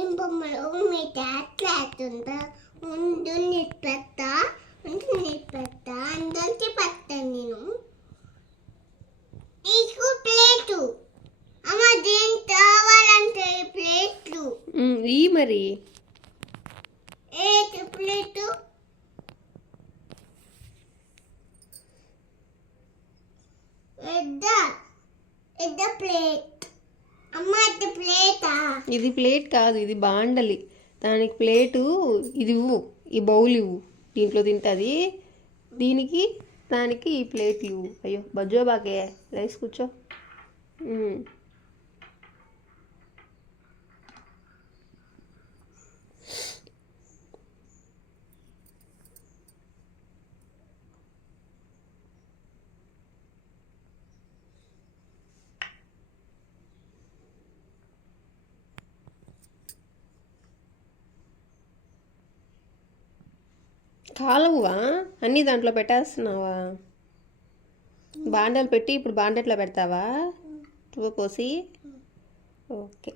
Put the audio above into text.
ఏం బొమ్మలు మీ డాట్లేస్తుందా ముందు నిప్పెత్తా అందరికి పట్టాను నేను నీకు ప్లేటు అమ్మ దేని కావాలంటే ప్లేట్లు ఈ మరి ఏ ప్లేటు పెద్ద ప్లేట్ అమ్మ ఇది ప్లేటా ఇది ప్లేట్ కాదు, ఇది బాండలి. దానికి ప్లేటు ఇది ఇవ్వు, ఈ బౌల్ ఇవ్వు, దీంట్లో తింటుంది. దీనికి దానికి ఈ ప్లేట్ ఇవ్వు. అయ్యో బజ్జో బాకే రైస్ కూర్చో. కాలువా అన్నీ దాంట్లో పెట్టేస్తున్నావా? బాండలు పెట్టి ఇప్పుడు బాండెట్లో పెడతావా? పోసి ఓకే.